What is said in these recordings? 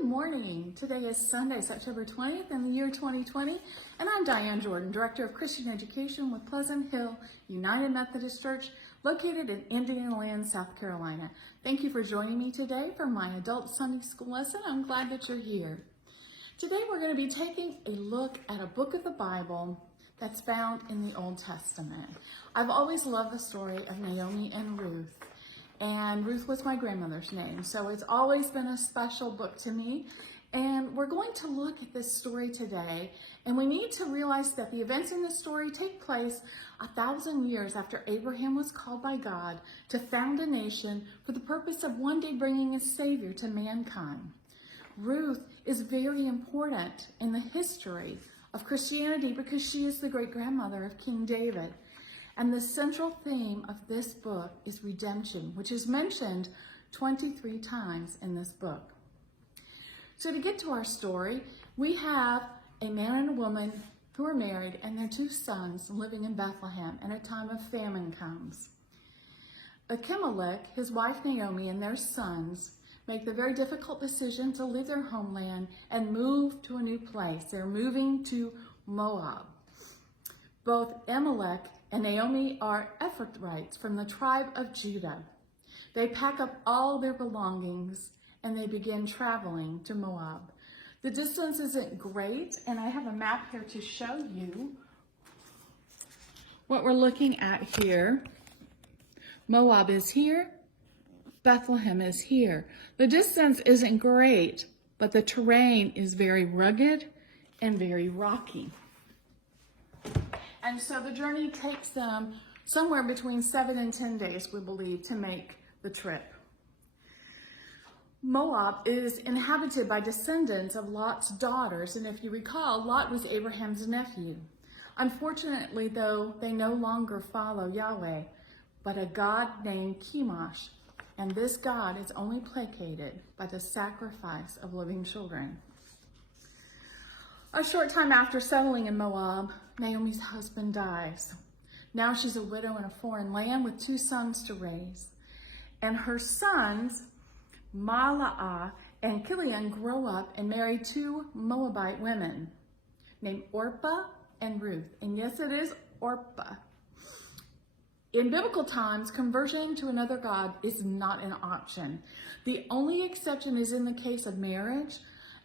Good morning. Today is Sunday, September 20th in the year 2020, and I'm Diane Jordan, Director of Christian Education with Pleasant Hill United Methodist Church, located in Indianoland, South Carolina. Thank you for joining me today for my adult Sunday school lesson. I'm glad that you're here. Today we're going to be taking a look at a book of the Bible that's found in the Old Testament. I've always loved the story of Naomi and Ruth. And Ruth was my grandmother's name, so it's always been a special book to me. And we're going to look at this story today, and we need to realize that the events in this story take place 1,000 years after Abraham was called by God to found a nation for the purpose of one day bringing a Savior to mankind. Ruth is very important in the history of Christianity because she is the great-grandmother of King David. And the central theme of this book is redemption, which is mentioned 23 times in this book. So to get to our story, we have a man and a woman who are married and their 2 sons living in Bethlehem, and a time of famine comes. Achimelech, his wife Naomi, and their sons make the very difficult decision to leave their homeland and move to a new place. They're moving to Moab. Both Amalek and Naomi are Ephrathites from the tribe of Judah. They pack up all their belongings and they begin traveling to Moab. The distance isn't great, and I have a map here to show you what we're looking at here. Moab is here, Bethlehem is here. The distance isn't great, but the terrain is very rugged and very rocky. And so the journey takes them somewhere between 7 and 10 days, we believe, to make the trip. Moab is inhabited by descendants of Lot's daughters, and if you recall, Lot was Abraham's nephew. Unfortunately, though, they no longer follow Yahweh, but a god named Chemosh, and this god is only placated by the sacrifice of living children. A short time after settling in Moab, Naomi's husband dies. Now she's a widow in a foreign land with 2 sons to raise. And her sons, Mahlah and Kilian, grow up and marry 2 Moabite women named Orpah and Ruth. And yes, it is Orpah. In biblical times, conversion to another god is not an option. The only exception is in the case of marriage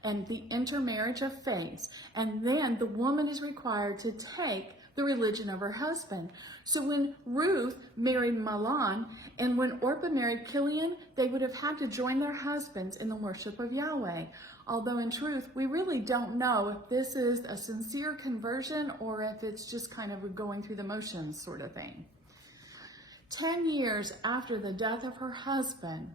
and the intermarriage of faiths, and then the woman is required to take the religion of her husband. So when Ruth married Mahlon and when Orpah married Kilian, they would have had to join their husbands in the worship of Yahweh. Although in truth, we really don't know if this is a sincere conversion or if it's just kind of a going through the motions sort of thing. 10 years after the death of her husband,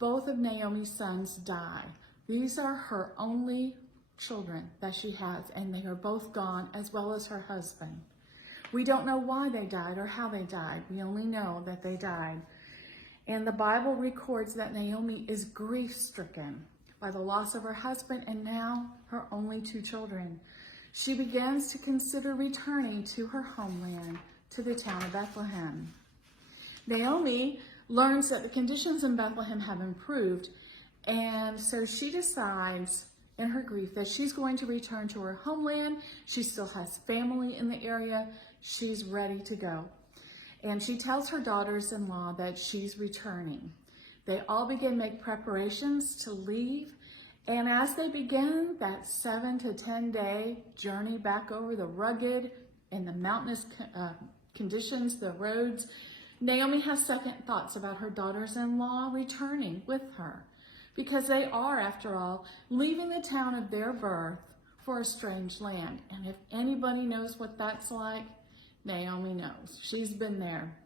both of Naomi's sons die. These are her only children that she has, and they are both gone, as well as her husband. We don't know why they died or how they died. We only know that they died. And the Bible records that Naomi is grief-stricken by the loss of her husband and now her only 2 children. She begins to consider returning to her homeland, to the town of Bethlehem. Naomi learns that the conditions in Bethlehem have improved, and so she decides in her grief that she's going to return to her homeland. She still has family in the area. She's ready to go. And she tells her daughters-in-law that she's returning. They all begin to make preparations to leave. And as they begin that 7 to 10 day journey back over the rugged and the mountainous conditions, the roads, Naomi has second thoughts about her daughters-in-law returning with her, because they are, after all, leaving the town of their birth for a strange land. And if anybody knows what that's like, Naomi knows. She's been there.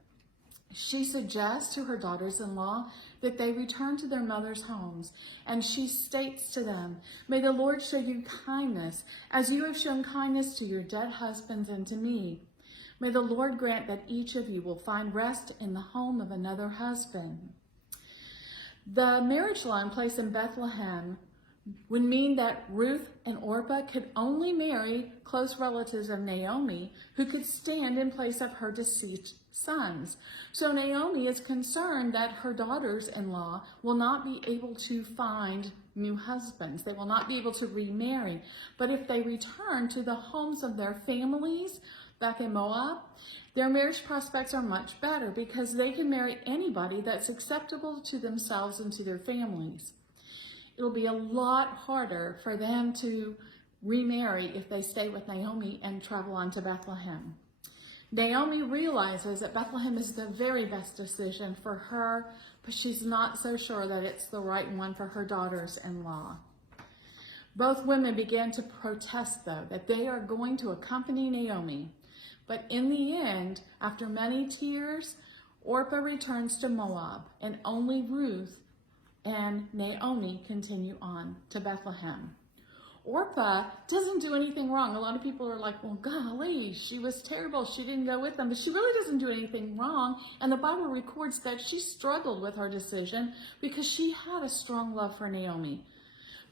She suggests to her daughters-in-law that they return to their mother's homes, and she states to them, "May the Lord show you kindness, as you have shown kindness to your dead husbands and to me. May the Lord grant that each of you will find rest in the home of another husband." The marriage law in place in Bethlehem would mean that Ruth and Orpah could only marry close relatives of Naomi who could stand in place of her deceased sons. So Naomi is concerned that her daughters-in-law will not be able to find new husbands. They will not be able to remarry. But if they return to the homes of their families back in Moab, their marriage prospects are much better because they can marry anybody that's acceptable to themselves and to their families. It'll be a lot harder for them to remarry if they stay with Naomi and travel on to Bethlehem. Naomi realizes that Bethlehem is the very best decision for her, but she's not so sure that it's the right one for her daughters-in-law. Both women began to protest, though, that they are going to accompany Naomi. But in the end, after many tears, Orpah returns to Moab, and only Ruth and Naomi continue on to Bethlehem. Orpah doesn't do anything wrong. A lot of people are like, well, golly, she was terrible. She didn't go with them. But she really doesn't do anything wrong. And the Bible records that she struggled with her decision because she had a strong love for Naomi.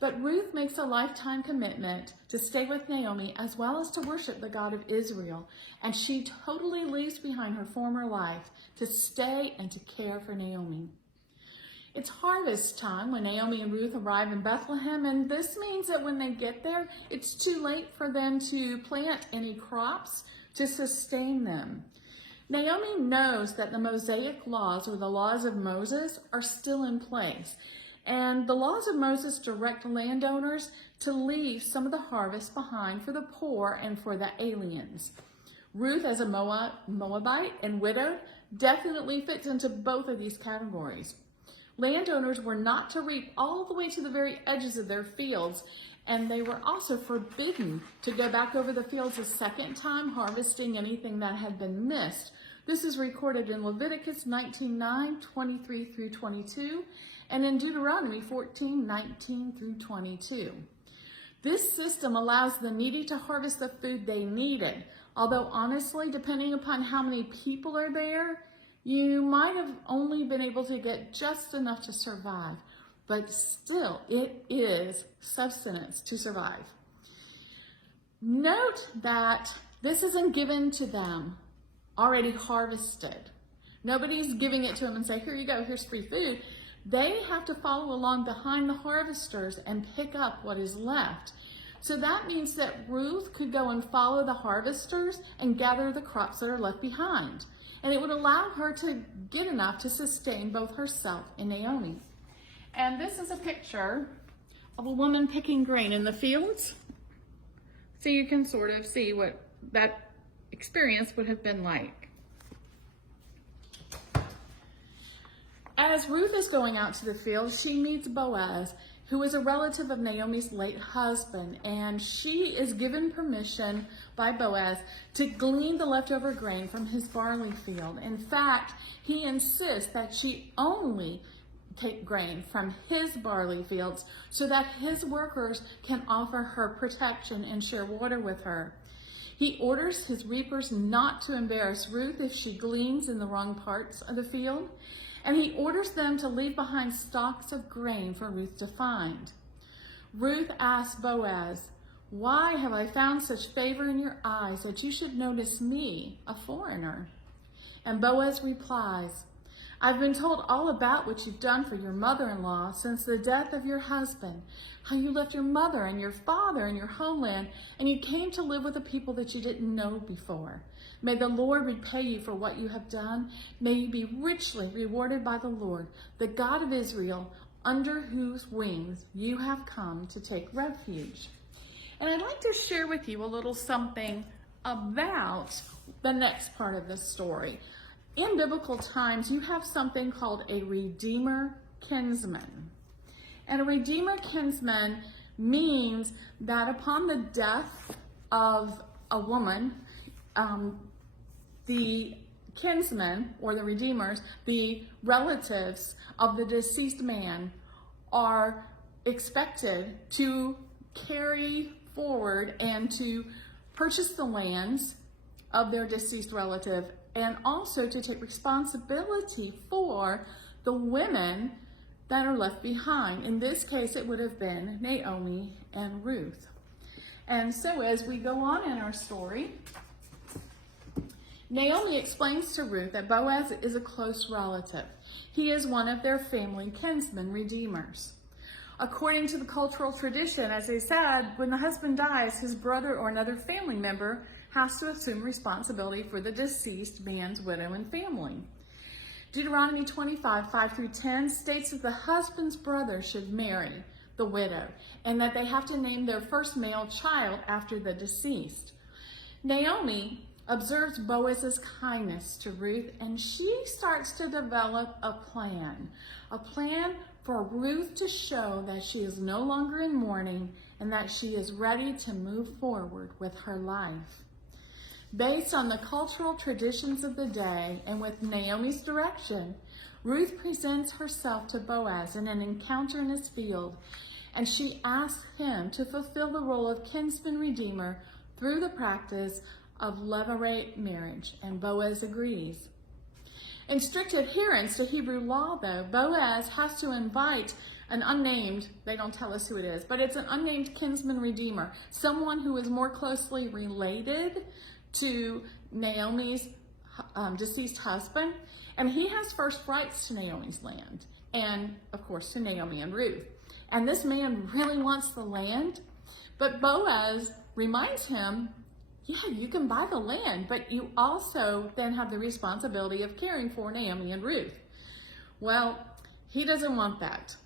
But Ruth makes a lifetime commitment to stay with Naomi as well as to worship the God of Israel. And she totally leaves behind her former life to stay and to care for Naomi. It's harvest time when Naomi and Ruth arrive in Bethlehem, and this means that when they get there, it's too late for them to plant any crops to sustain them. Naomi knows that the Mosaic laws, or the laws of Moses, are still in place. And the laws of Moses direct landowners to leave some of the harvest behind for the poor and for the aliens. Ruth, as a Moabite and widowed, definitely fits into both of these categories. Landowners were not to reap all the way to the very edges of their fields, and they were also forbidden to go back over the fields a second time, harvesting anything that had been missed. This is recorded in Leviticus 19:9, 23 through 22, and in Deuteronomy 14:19 through 22. This system allows the needy to harvest the food they needed, although honestly, depending upon how many people are there, you might have only been able to get just enough to survive, but still, it is sustenance to survive. Note that this isn't given to them already harvested. Nobody's giving it to them and say, here you go, here's free food. They have to follow along behind the harvesters and pick up what is left. So that means that Ruth could go and follow the harvesters and gather the crops that are left behind. And it would allow her to get enough to sustain both herself and Naomi. And this is a picture of a woman picking grain in the fields. So you can sort of see what that experience would have been like. As Ruth is going out to the field, she meets Boaz, who is a relative of Naomi's late husband, and she is given permission by Boaz to glean the leftover grain from his barley field. In fact, he insists that she only take grain from his barley fields so that his workers can offer her protection and share water with her. He orders his reapers not to embarrass Ruth if she gleans in the wrong parts of the field, and he orders them to leave behind stalks of grain for Ruth to find. Ruth asks Boaz, "Why have I found such favor in your eyes that you should notice me, a foreigner?" And Boaz replies, "I've been told all about what you've done for your mother-in-law since the death of your husband, how you left your mother and your father and your homeland, and you came to live with a people that you didn't know before. May the Lord repay you for what you have done. May you be richly rewarded by the Lord, the God of Israel, under whose wings you have come to take refuge." And I'd like to share with you a little something about the next part of this story. In biblical times, you have something called a redeemer kinsman. And a redeemer kinsman means that upon the death of a woman, the kinsmen or the redeemers, the relatives of the deceased man, are expected to carry forward and to purchase the lands of their deceased relative, and also to take responsibility for the women that are left behind. In this case, it would have been Naomi and Ruth. And so as we go on in our story, Naomi explains to Ruth that Boaz is a close relative. He is one of their family kinsmen redeemers. According to the cultural tradition, as I said, when the husband dies, his brother or another family member has to assume responsibility for the deceased man's widow and family. Deuteronomy 25, 5 through 10 states that the husband's brother should marry the widow and that they have to name their first male child after the deceased. Naomi observes Boaz's kindness to Ruth, and she starts to develop a plan for Ruth to show that she is no longer in mourning and that she is ready to move forward with her life. Based on the cultural traditions of the day and with Naomi's direction, Ruth presents herself to Boaz in an encounter in his field, and she asks him to fulfill the role of kinsman redeemer through the practice of levirate marriage, and Boaz agrees. In strict adherence to Hebrew law, though, Boaz has to invite an unnamed, they don't tell us who it is, but it's an unnamed kinsman redeemer, someone who is more closely related to Naomi's deceased husband, and he has first rights to Naomi's land, and of course to Naomi and Ruth. And this man really wants the land, but Boaz reminds him, yeah, you can buy the land, but you also then have the responsibility of caring for Naomi and Ruth. Well, he doesn't want that,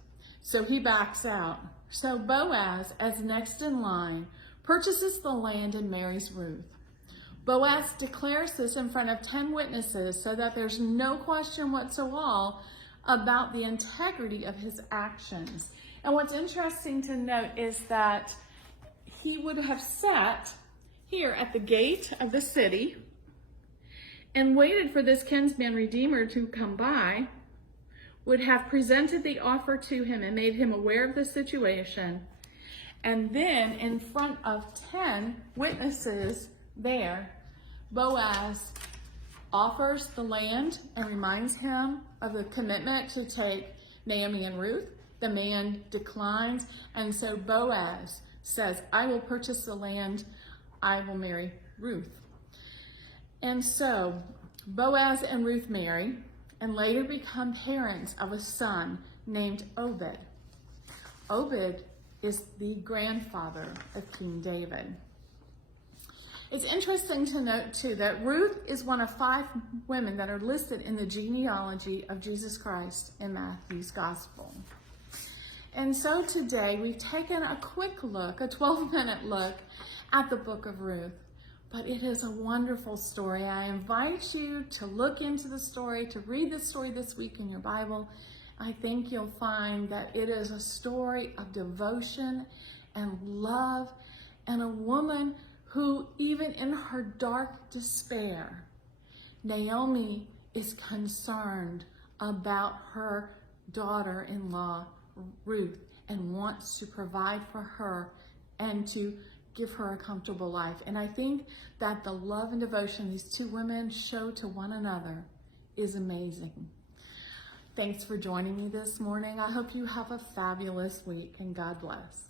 so he backs out. So Boaz, as next in line, purchases the land and marries Ruth. Boaz declares this in front of 10 witnesses so that there's no question whatsoever about the integrity of his actions. And what's interesting to note is that he would have sat here at the gate of the city and waited for this kinsman redeemer to come by, would have presented the offer to him and made him aware of the situation, and then in front of 10 witnesses there, Boaz offers the land and reminds him of the commitment to take Naomi and Ruth. The man declines, and so Boaz says, I will purchase the land, I will marry Ruth. And so Boaz and Ruth marry and later become parents of a son named Obed. Obed is the grandfather of King David. It's interesting to note, too, that Ruth is one of 5 women that are listed in the genealogy of Jesus Christ in Matthew's Gospel. And so today we've taken a quick look, a 12-minute look at the book of Ruth. But it is a wonderful story. I invite you to look into the story, to read the story this week in your Bible. I think you'll find that it is a story of devotion and love, and a woman who, even in her dark despair, Naomi is concerned about her daughter-in-law, Ruth, and wants to provide for her and to give her a comfortable life. And I think that the love and devotion these 2 women show to one another is amazing. Thanks for joining me this morning. I hope you have a fabulous week, and God bless.